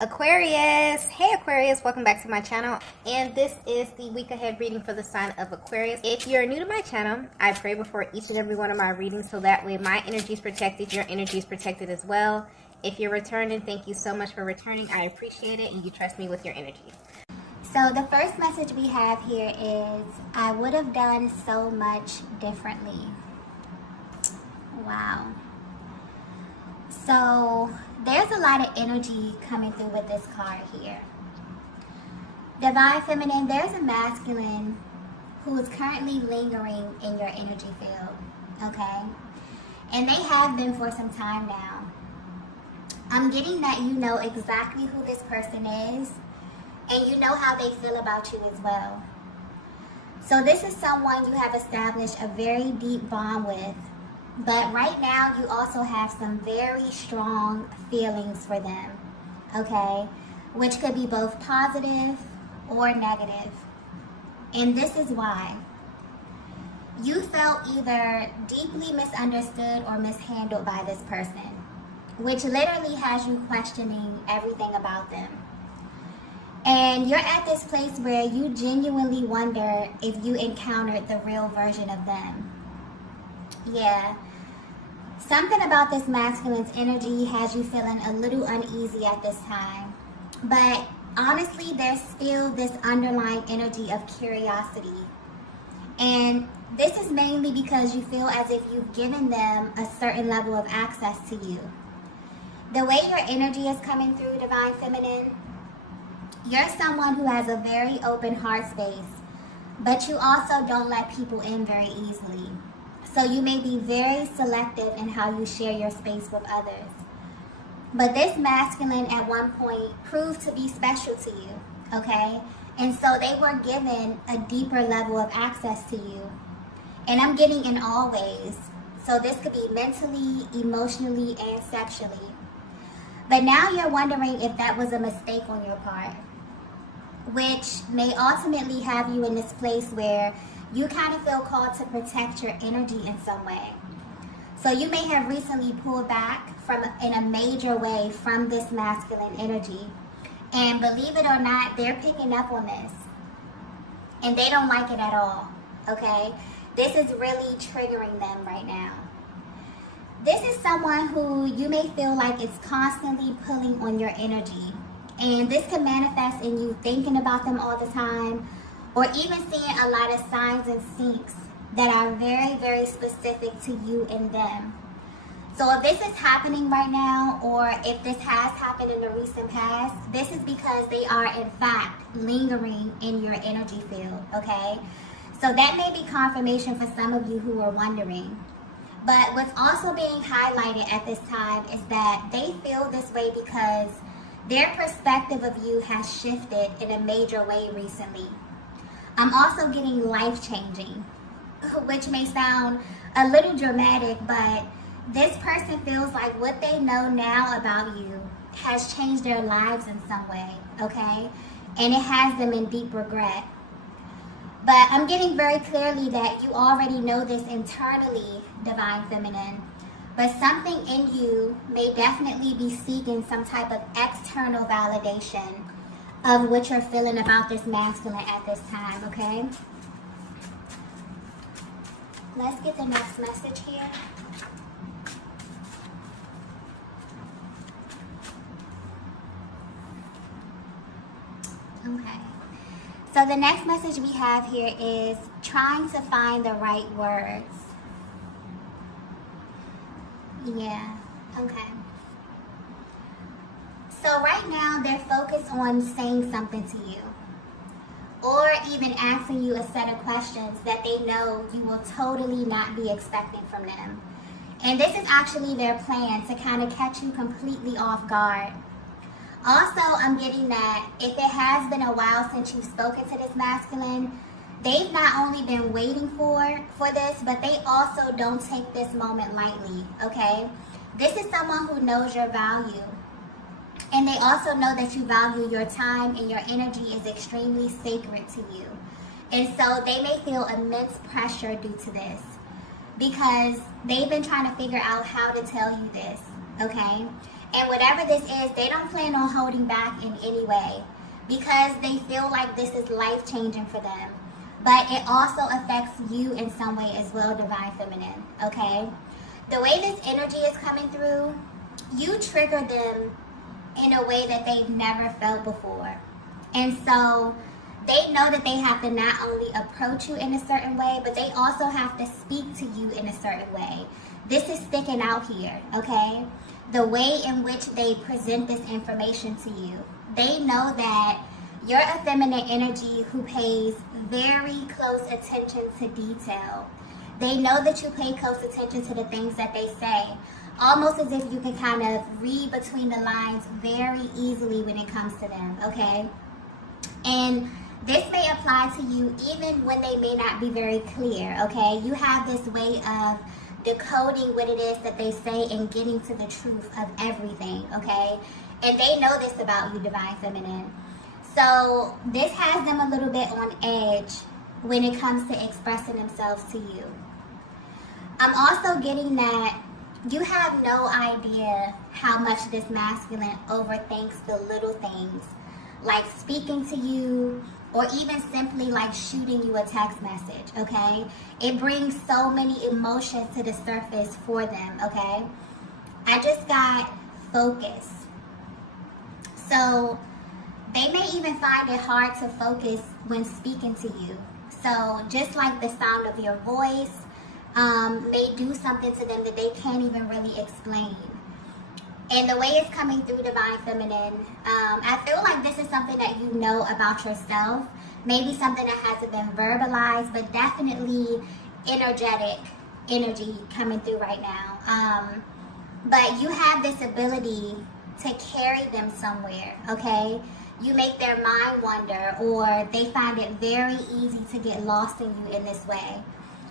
Aquarius, hey Aquarius, welcome back to my channel, and this is the week ahead reading for the sign of Aquarius. If you're new to my channel, I pray before each and every one of my readings so that way my energy is protected, your energy is protected as well. If you're returning, thank you so much for returning. I appreciate it, and you trust me with your energy. So the first message we have here is, I would have done so much differently. Wow. So there's a lot of energy coming through with this card here. Divine Feminine, there's a masculine who is currently lingering in your energy field, okay? And they have been for some time now. I'm getting that you know exactly who this person is, and you know how they feel about you as well. So this is someone you have established a very deep bond with. But right now, you also have some very strong feelings for them, okay? Which could be both positive or negative. And this is why. You felt either deeply misunderstood or mishandled by this person, which literally has you questioning everything about them. And you're at this place where you genuinely wonder if you encountered the real version of them. Yeah. Something about this masculine's energy has you feeling a little uneasy at this time. But honestly, there's still this underlying energy of curiosity. And this is mainly because you feel as if you've given them a certain level of access to you. The way your energy is coming through, Divine Feminine, you're someone who has a very open heart space, but you also don't let people in very easily. So you may be very selective in how you share your space with others. But this masculine at one point proved to be special to you, okay? And so they were given a deeper level of access to you. And I'm getting in all ways. So this could be mentally, emotionally, and sexually. But now you're wondering if that was a mistake on your part, which may ultimately have you in this place where you kind of feel called to protect your energy in some way. So you may have recently pulled back in a major way from this masculine energy. And believe it or not, they're picking up on this. And they don't like it at all, okay? This is really triggering them right now. This is someone who you may feel like is constantly pulling on your energy. And this can manifest in you thinking about them all the time, or even seeing a lot of signs and syncs that are very, very specific to you and them. So if this is happening right now, or if this has happened in the recent past, this is because they are in fact lingering in your energy field, okay? So that may be confirmation for some of you who are wondering. But what's also being highlighted at this time is that they feel this way because their perspective of you has shifted in a major way recently. I'm also getting life-changing, which may sound a little dramatic, but this person feels like what they know now about you has changed their lives in some way, okay? And it has them in deep regret. But I'm getting very clearly that you already know this internally, Divine Feminine, but something in you may definitely be seeking some type of external validation of what you're feeling about this masculine at this time, okay? Let's get the next message here. Okay. So the next message we have here is trying to find the right words. Yeah, okay. So right now, they're focused on saying something to you, or even asking you a set of questions that they know you will totally not be expecting from them. And this is actually their plan to kind of catch you completely off guard. Also, I'm getting that if it has been a while since you've spoken to this masculine, they've not only been waiting for this, but they also don't take this moment lightly, okay? This is someone who knows your value. And they also know that you value your time and your energy is extremely sacred to you. And so they may feel immense pressure due to this because they've been trying to figure out how to tell you this, okay? And whatever this is, they don't plan on holding back in any way because they feel like this is life-changing for them. But it also affects you in some way as well, Divine Feminine, okay? The way this energy is coming through, you trigger them in a way that they've never felt before. And so they know that they have to not only approach you in a certain way, but they also have to speak to you in a certain way. This is sticking out here, okay? The way in which they present this information to you. They know that you're a feminine energy who pays very close attention to detail. They know that you pay close attention to the things that they say, almost as if you can kind of read between the lines very easily when it comes to them, okay? And this may apply to you even when they may not be very clear, okay? You have this way of decoding what it is that they say and getting to the truth of everything, okay? And they know this about you, Divine Feminine. So this has them a little bit on edge when it comes to expressing themselves to you. I'm also getting that you have no idea how much this masculine overthinks the little things, like speaking to you or even simply like shooting you a text message, okay? It brings so many emotions to the surface for them, okay? I just got focus. So they may even find it hard to focus when speaking to you. So just like the sound of your voice may do something to them that they can't even really explain. And the way it's coming through, Divine Feminine, I feel like this is something that you know about yourself. Maybe something that hasn't been verbalized, but definitely energetic energy coming through right now. But you have this ability to carry them somewhere, okay? You make their mind wander, or they find it very easy to get lost in you in this way.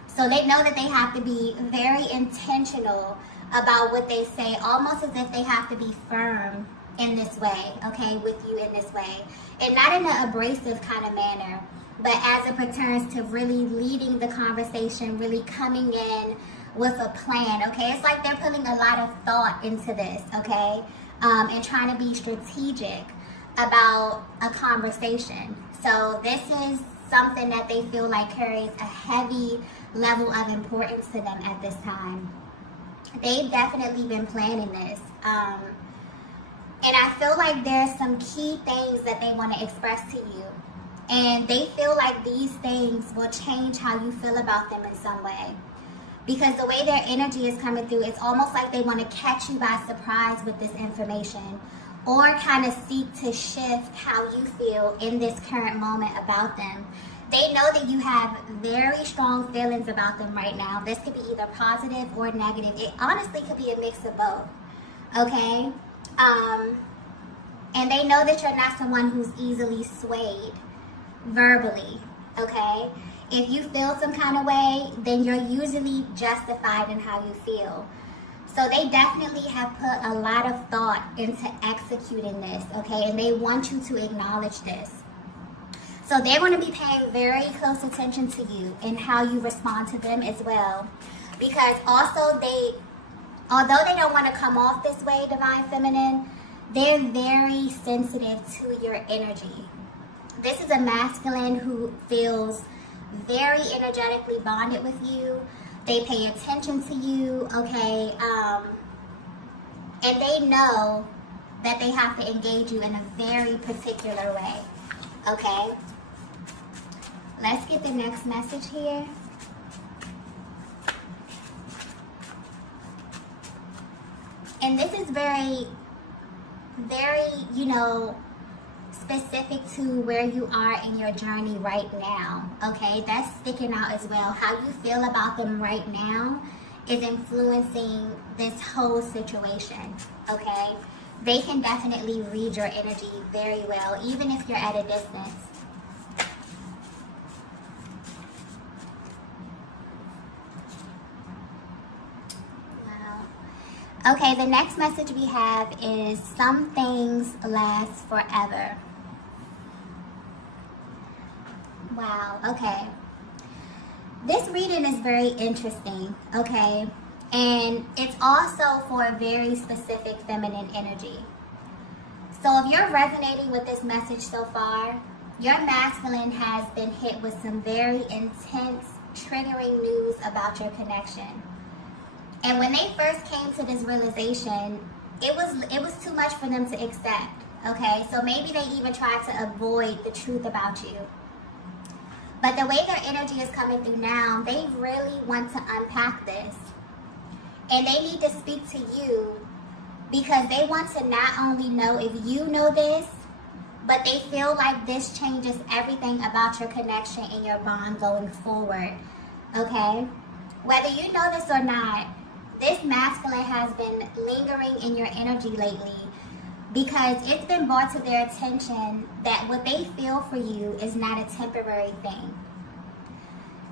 So they know that they have to be very intentional about what they say, almost as if they have to be firm in this way, okay, with you in this way. And not in an abrasive kind of manner, but as it pertains to really leading the conversation, really coming in with a plan, okay? It's like they're putting a lot of thought into this, okay? And trying to be strategic about a conversation. So this is something that they feel like carries a heavy level of importance to them at this time. They've definitely been planning this. And I feel like there's some key things that they want to express to you. And they feel like these things will change how you feel about them in some way. Because the way their energy is coming through, it's almost like they want to catch you by surprise with this information, or kind of seek to shift how you feel in this current moment about them. They know that you have very strong feelings about them right now. This could be either positive or negative. It honestly could be a mix of both, okay? And they know that you're not someone who's easily swayed verbally, okay? If you feel some kind of way, then you're usually justified in how you feel. So they definitely have put a lot of thought into executing this, okay? And they want you to acknowledge this. So they're going to be paying very close attention to you and how you respond to them as well. Because also although they don't want to come off this way, Divine Feminine, they're very sensitive to your energy. This is a masculine who feels very energetically bonded with you. They pay attention to you, okay? And they know that they have to engage you in a very particular way, okay? Let's get the next message here. And this is very, very, specific to where you are in your journey right now, okay? That's sticking out as well. How you feel about them right now is influencing this whole situation, okay? They can definitely read your energy very well, even if you're at a distance. Wow. Okay, the next message we have is some things last forever. Wow, okay. This reading is very interesting, okay? And it's also for a very specific feminine energy. So if you're resonating with this message so far, your masculine has been hit with some very intense, triggering news about your connection. And when they first came to this realization, it was too much for them to accept. Okay, so maybe they even tried to avoid the truth about you. But the way their energy is coming through now, they really want to unpack this. And they need to speak to you because they want to not only know if you know this, but they feel like this changes everything about your connection and your bond going forward. Okay? Whether you know this or not, this masculine has been lingering in your energy lately because it's been brought to their attention that what they feel for you is not a temporary thing.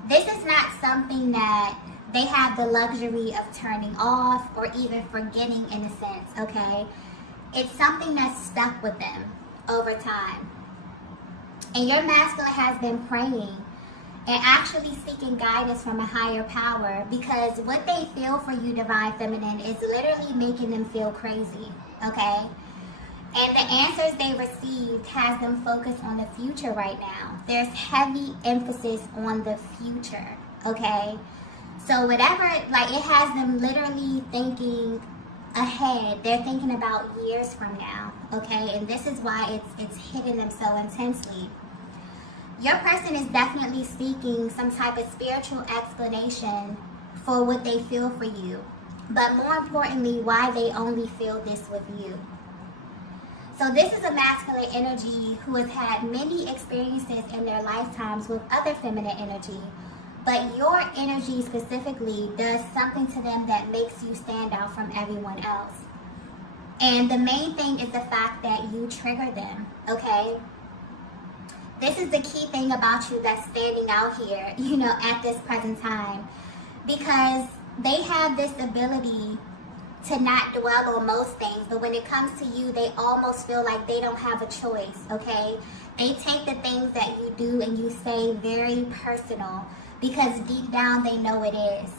This is not something that they have the luxury of turning off or even forgetting in a sense, okay? It's something that's stuck with them over time. And your masculine has been praying and actually seeking guidance from a higher power because what they feel for you, Divine Feminine, is literally making them feel crazy, okay? And the answers they received has them focused on the future right now. There's heavy emphasis on the future, okay? So whatever, like it has them literally thinking ahead. They're thinking about years from now, okay? And this is why it's hitting them so intensely. Your person is definitely seeking some type of spiritual explanation for what they feel for you. But more importantly, why they only feel this with you. So this is a masculine energy who has had many experiences in their lifetimes with other feminine energy. But your energy specifically does something to them that makes you stand out from everyone else. And the main thing is the fact that you trigger them, okay? This is the key thing about you that's standing out here, at this present time. Because they have this ability to not dwell on most things, but when it comes to you, they almost feel like they don't have a choice, okay? They take the things that you do and you say very personal because deep down they know it is.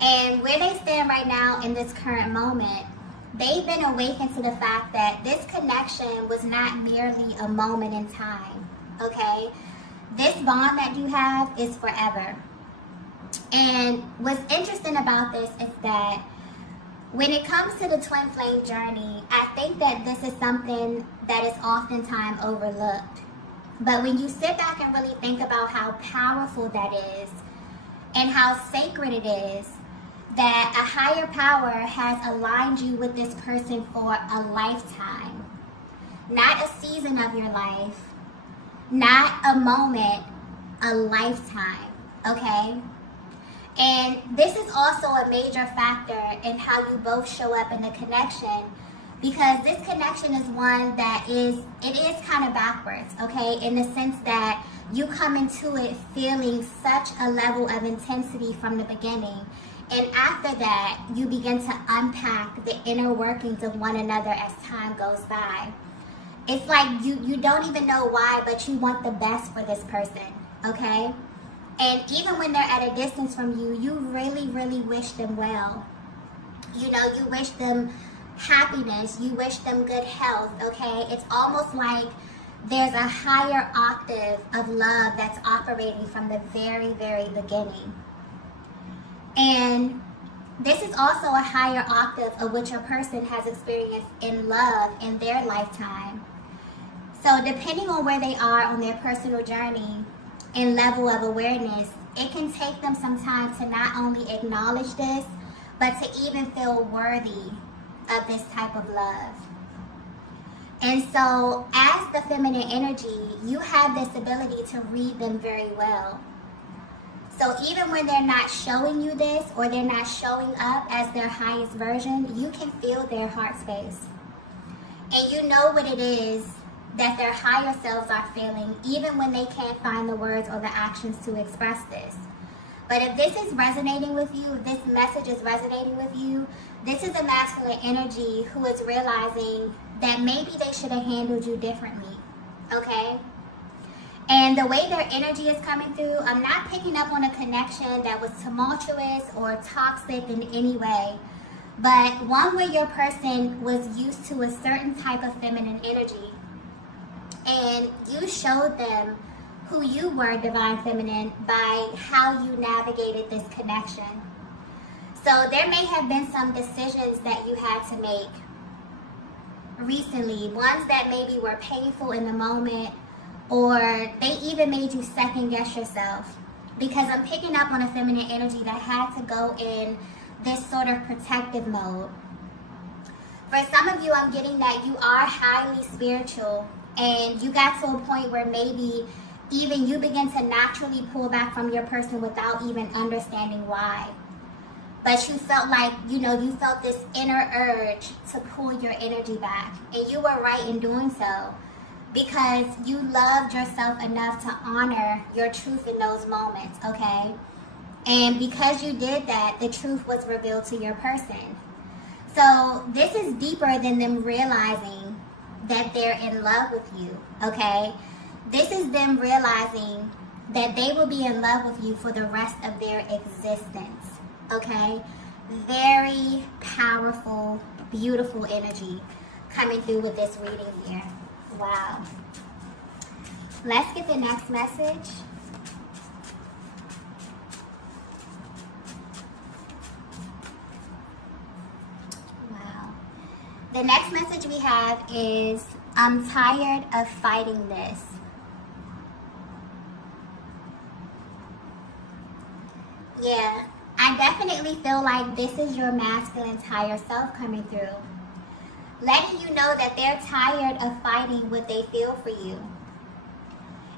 And where they stand right now in this current moment, they've been awakened to the fact that this connection was not merely a moment in time, okay? This bond that you have is forever. And what's interesting about this is that when it comes to the twin flame journey, I think that this is something that is oftentimes overlooked. But when you sit back and really think about how powerful that is and how sacred it is, that a higher power has aligned you with this person for a lifetime. Not a season of your life, not a moment, a lifetime, okay? And this is also a major factor in how you both show up in the connection, because this connection is one that is kind of backwards, okay? In the sense that you come into it feeling such a level of intensity from the beginning. And after that, you begin to unpack the inner workings of one another as time goes by. It's like you don't even know why, but you want the best for this person, okay? And even when they're at a distance from you, you really, really wish them well. You wish them happiness, you wish them good health, okay? It's almost like there's a higher octave of love that's operating from the very, very beginning. And this is also a higher octave of what your person has experienced in love in their lifetime. So depending on where they are on their personal journey and level of awareness, it can take them some time to not only acknowledge this, but to even feel worthy of this type of love. And so as the feminine energy, you have this ability to read them very well. So even when they're not showing you this or they're not showing up as their highest version, you can feel their heart space. And you know what it is that their higher selves are feeling, even when they can't find the words or the actions to express this. But if this is resonating with you, if this message is resonating with you, this is a masculine energy who is realizing that maybe they should have handled you differently, okay? And the way their energy is coming through, I'm not picking up on a connection that was tumultuous or toxic in any way, but one where your person was used to a certain type of feminine energy, and you showed them who you were, divine feminine, by how you navigated this connection. So there may have been some decisions that you had to make recently, ones that maybe were painful in the moment, or they even made you second guess yourself, because I'm picking up on a feminine energy that had to go in this sort of protective mode. For some of you, I'm getting that you are highly spiritual, and you got to a point where maybe even you begin to naturally pull back from your person without even understanding why. But you felt like, you felt this inner urge to pull your energy back, and you were right in doing so, because you loved yourself enough to honor your truth in those moments, okay? And because you did that, the truth was revealed to your person. So this is deeper than them realizing that they're in love with you, okay? This is them realizing that they will be in love with you for the rest of their existence, okay? Very powerful, beautiful energy coming through with this reading here. Wow. Let's get the next message. Wow. The next message we have is, I'm tired of fighting this. Yeah, I definitely feel like this is your masculine higher self coming through, letting you know that they're tired of fighting what they feel for you.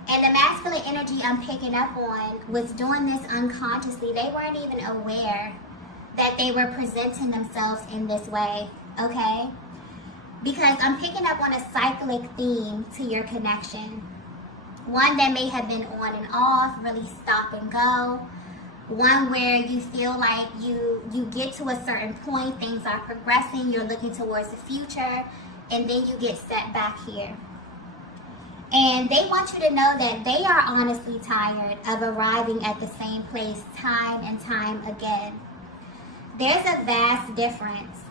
And the masculine energy I'm picking up on was doing this unconsciously. They weren't even aware that they were presenting themselves in this way, okay? Because I'm picking up on a cyclic theme to your connection. One that may have been on and off, really stop and go. One where you feel like you get to a certain point, things are progressing, you're looking towards the future, and then you get set back here. And they want you to know that they are honestly tired of arriving at the same place time and time again. There's a vast difference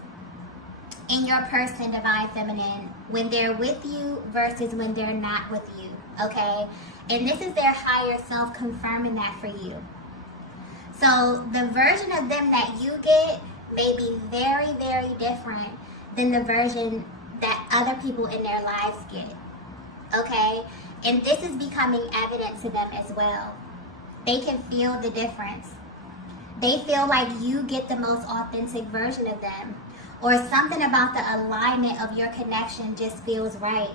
in your person, divine feminine, when they're with you versus when they're not with you, okay? And this is their higher self confirming that for you. So the version of them that you get may be very, very different than the version that other people in their lives get, okay? And this is becoming evident to them as well. They can feel the difference. They feel like you get the most authentic version of them, or something about the alignment of your connection just feels right.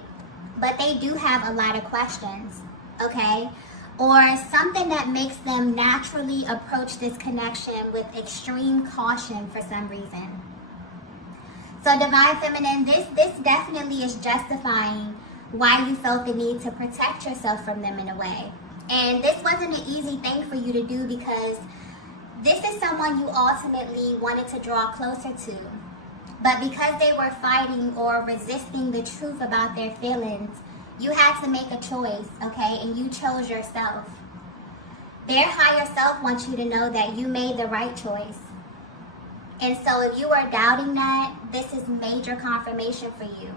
But they do have a lot of questions, okay? Or something that makes them naturally approach this connection with extreme caution for some reason. So divine feminine, this definitely is justifying why you felt the need to protect yourself from them in a way. And this wasn't an easy thing for you to do, because this is someone you ultimately wanted to draw closer to. But because they were fighting or resisting the truth about their feelings, you had to make a choice, okay? And you chose yourself. Their higher self wants you to know that you made the right choice. And so if you are doubting that, this is major confirmation for you.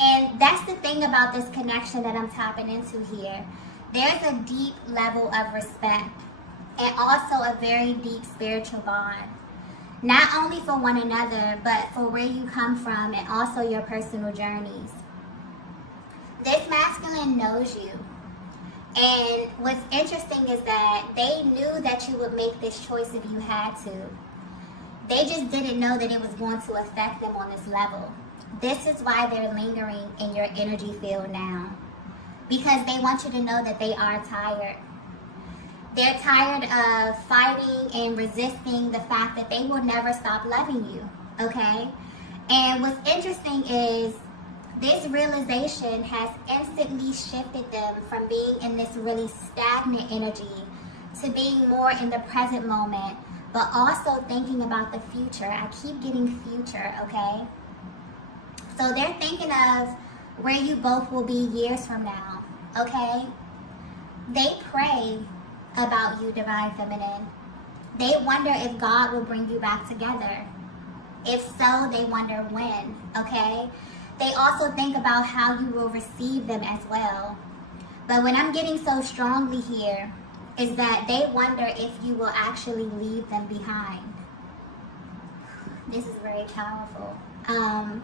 And that's the thing about this connection that I'm tapping into here. There's a deep level of respect, and also a very deep spiritual bond. Not only for one another, but for where you come from and also your personal journeys. This masculine knows you. And what's interesting is that they knew that you would make this choice if you had to. They just didn't know that it was going to affect them on this level. This is why they're lingering in your energy field now. Because they want you to know that they are tired. They're tired of fighting and resisting the fact that they will never stop loving you, okay? And what's interesting is this realization has instantly shifted them from being in this really stagnant energy to being more in the present moment, but also thinking about the future. I keep getting future, okay? So they're thinking of where you both will be years from now, okay? They pray about you, Divine Feminine. They wonder if God will bring you back together. If so, they wonder when, okay? They also think about how you will receive them as well. But what I'm getting so strongly here is that they wonder if you will actually leave them behind. This is very powerful. And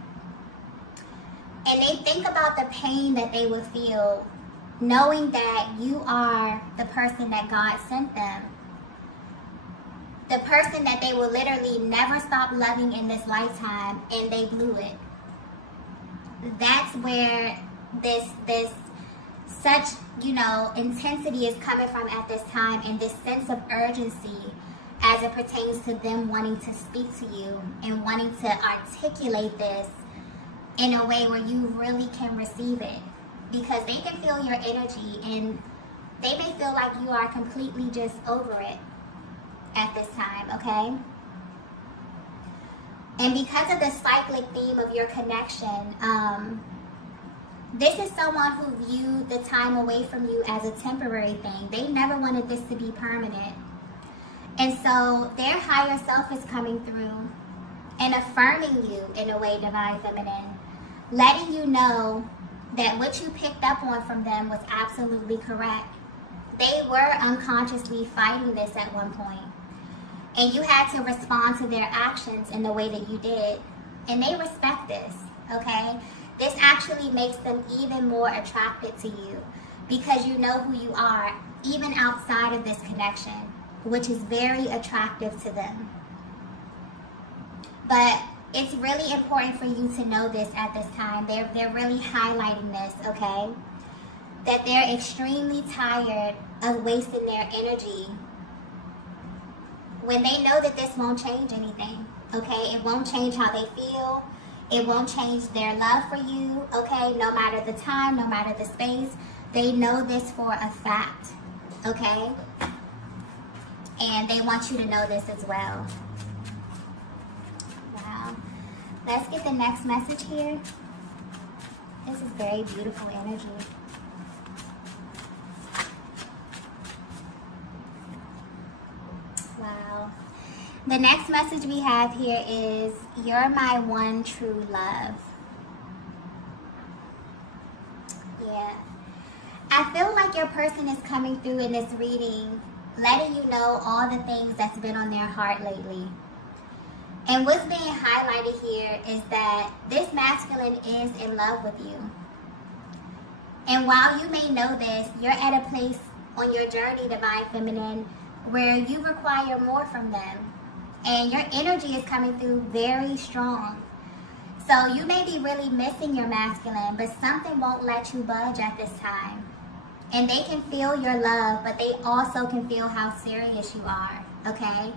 they think about the pain that they will feel knowing that you are the person that God sent them. The person that they will literally never stop loving in this lifetime, and they blew it. That's where this such, intensity is coming from at this time, and this sense of urgency as it pertains to them wanting to speak to you and wanting to articulate this in a way where you really can receive it, because they can feel your energy and they may feel like you are completely just over it at this time, okay? And because of the cyclic theme of your connection, this is someone who viewed the time away from you as a temporary thing. They never wanted this to be permanent. And so their higher self is coming through and affirming you in a way, Divine Feminine, letting you know that what you picked up on from them was absolutely correct. They were unconsciously fighting this at one point, and you had to respond to their actions in the way that you did. And they respect this, okay? This actually makes them even more attracted to you because you know who you are, even outside of this connection, which is very attractive to them. But it's really important for you to know this at this time. They're really highlighting this, okay? That they're extremely tired of wasting their energy when they know that this won't change anything, okay? It won't change how they feel. It won't change their love for you, okay? No matter the time, no matter the space. They know this for a fact, okay? And they want you to know this as well. Wow. Let's get the next message here. This is very beautiful energy. Wow. The next message we have here is, you're my one true love. Yeah. I feel like your person is coming through in this reading, letting you know all the things that's been on their heart lately. And what's being highlighted here is that this masculine is in love with you. And while you may know this, you're at a place on your journey, Divine Feminine, where you require more from them. And your energy is coming through very strong. So you may be really missing your masculine, but something won't let you budge at this time. And they can feel your love, but they also can feel how serious you are, okay?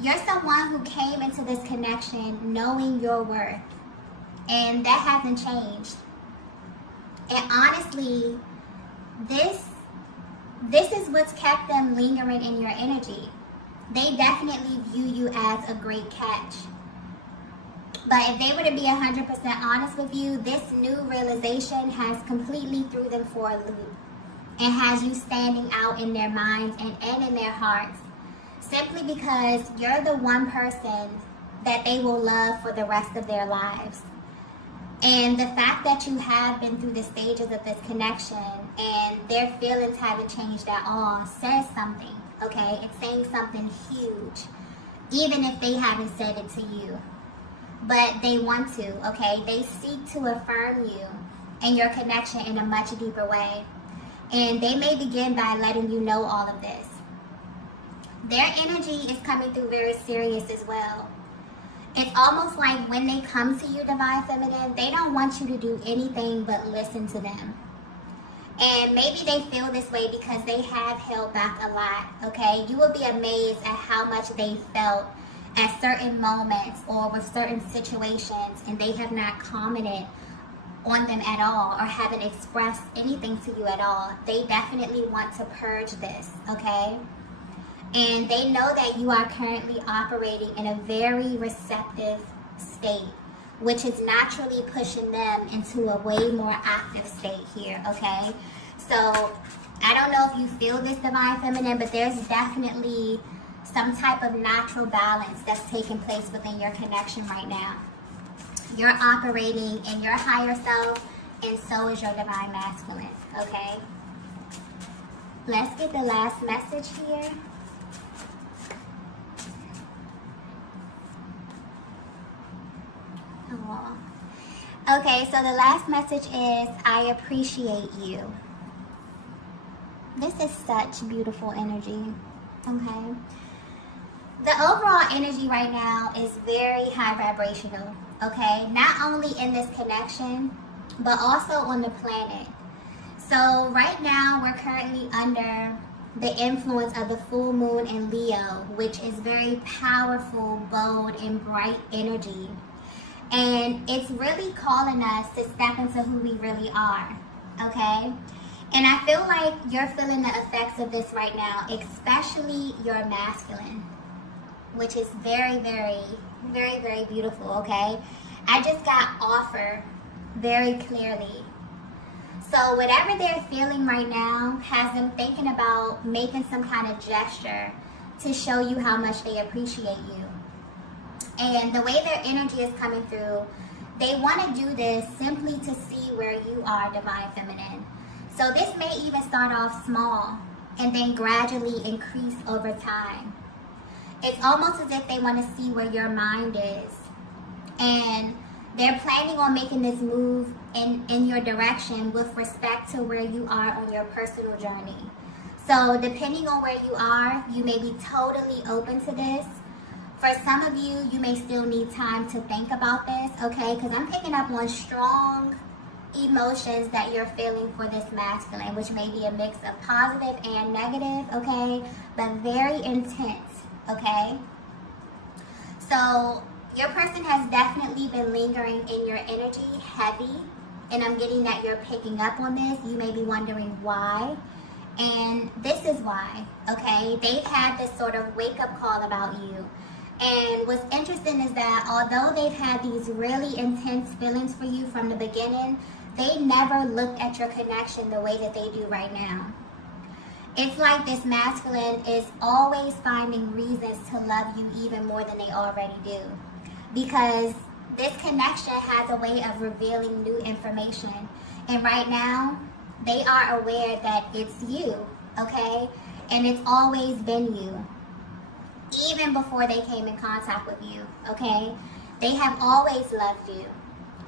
You're someone who came into this connection knowing your worth. And that hasn't changed. And honestly, this is what's kept them lingering in your energy. They definitely view you as a great catch. But if they were to be 100% honest with you, this new realization has completely threw them for a loop and has you standing out in their minds and in their hearts, simply because you're the one person that they will love for the rest of their lives. And the fact that you have been through the stages of this connection and their feelings haven't changed at all says something, okay? It's saying something huge, even if they haven't said it to you. But they want to, okay? They seek to affirm you and your connection in a much deeper way. And they may begin by letting you know all of this. Their energy is coming through very serious as well. It's almost like when they come to you, Divine Feminine, they don't want you to do anything but listen to them. And maybe they feel this way because they have held back a lot, okay? You will be amazed at how much they felt at certain moments or with certain situations, and they have not commented on them at all or haven't expressed anything to you at all. They definitely want to purge this, okay? And they know that you are currently operating in a very receptive state, which is naturally pushing them into a way more active state here, okay? So I don't know if you feel this divine feminine, but there's definitely some type of natural balance that's taking place within your connection right now. You're operating in your higher self, and so is your divine masculine, okay? Let's get the last message here. Oh. Okay, so the last message is, I appreciate you. This is such beautiful energy, okay? The overall energy right now is very high vibrational, okay? Not only in this connection, but also on the planet. So right now, we're currently under the influence of the full moon in Leo, which is very powerful, bold, and bright energy. And it's really calling us to step into who we really are, okay? And I feel like you're feeling the effects of this right now, especially your masculine, which is very, very, very, very beautiful, okay? I just got offer very clearly. So whatever they're feeling right now has them thinking about making some kind of gesture to show you how much they appreciate you. And the way their energy is coming through, they want to do this simply to see where you are, divine feminine. So this may even start off small and then gradually increase over time. It's almost as if they want to see where your mind is. And they're planning on making this move in your direction with respect to where you are on your personal journey. So depending on where you are, you may be totally open to this. For some of you, you may still need time to think about this, okay? Because I'm picking up on strong emotions that you're feeling for this masculine, which may be a mix of positive and negative, okay? But very intense, okay? So your person has definitely been lingering in your energy heavy, and I'm getting that you're picking up on this. You may be wondering why, and this is why, okay? They've had this sort of wake-up call about you. And what's interesting is that although they've had these really intense feelings for you from the beginning, they never looked at your connection the way that they do right now. It's like this masculine is always finding reasons to love you even more than they already do. Because this connection has a way of revealing new information. And right now, they are aware that it's you, okay? And it's always been you. Even before they came in contact with you, okay? They have always loved you.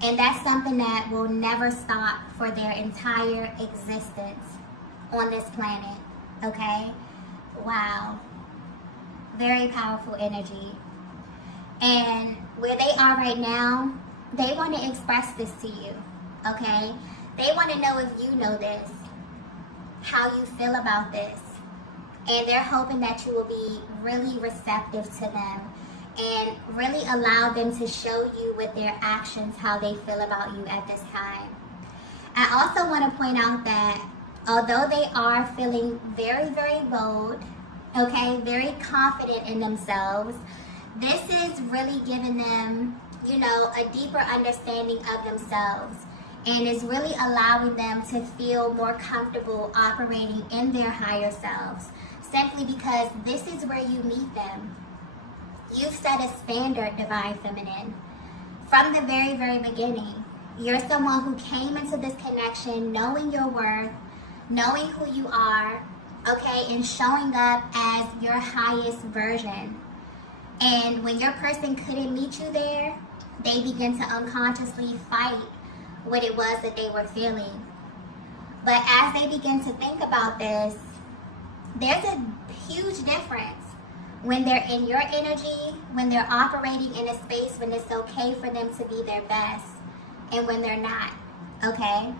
And that's something that will never stop for their entire existence on this planet, okay? Wow. Very powerful energy. And where they are right now, they want to express this to you, okay? They want to know if you know this, how you feel about this. And they're hoping that you will be really receptive to them and really allow them to show you with their actions how they feel about you at this time. I also want to point out that although they are feeling very, very bold, okay, very confident in themselves, this is really giving them, you know, a deeper understanding of themselves, and is really allowing them to feel more comfortable operating in their higher selves. Simply because this is where you meet them. You've set a standard, divine feminine. From the very, very beginning, you're someone who came into this connection knowing your worth, knowing who you are, okay, and showing up as your highest version. And when your person couldn't meet you there, they begin to unconsciously fight what it was that they were feeling. But as they begin to think about this, there's a huge difference when they're in your energy, when they're operating in a space when it's okay for them to be their best, and when they're not, okay?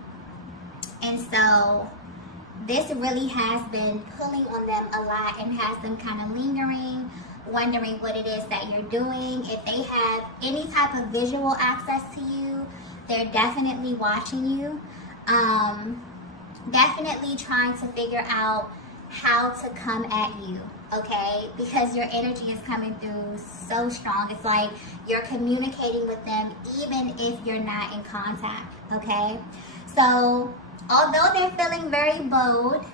And so this really has been pulling on them a lot and has them kind of lingering, wondering what it is that you're doing. If they have any type of visual access to you, they're definitely watching you, definitely trying to figure out how to come at you, okay? Because your energy is coming through so strong. It's like you're communicating with them even if you're not in contact, okay? So although they're feeling very bold,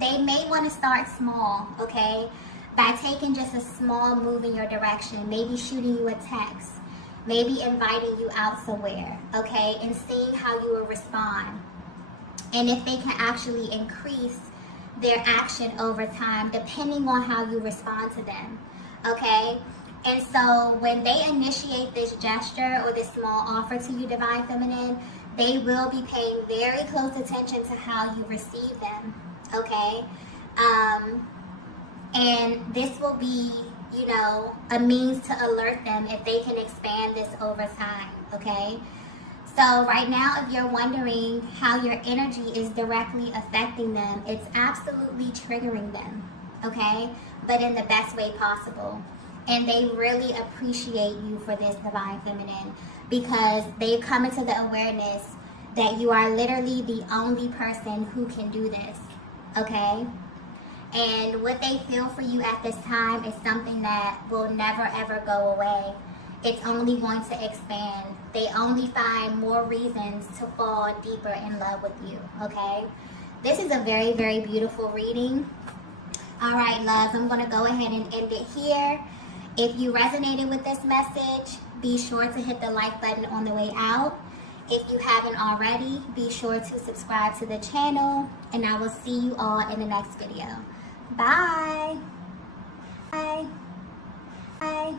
they may want to start small, okay? By taking just a small move in your direction, maybe shooting you a text, maybe inviting you out somewhere, okay? And seeing how you will respond. And if they can actually increase their action over time, depending on how you respond to them, okay? And so when they initiate this gesture or this small offer to you, Divine Feminine, they will be paying very close attention to how you receive them, okay? And this will be, you know, a means to alert them if they can expand this over time, okay? So right now, if you're wondering how your energy is directly affecting them, it's absolutely triggering them, okay? But in the best way possible. And they really appreciate you for this, Divine Feminine, because they've come into the awareness that you are literally the only person who can do this, okay? And what they feel for you at this time is something that will never ever go away. It's only going to expand. They only find more reasons to fall deeper in love with you, okay? This is a very, very beautiful reading. All right, loves, I'm going to go ahead and end it here. If you resonated with this message, be sure to hit the like button on the way out. If you haven't already, be sure to subscribe to the channel, and I will see you all in the next video. Bye. Bye. Bye.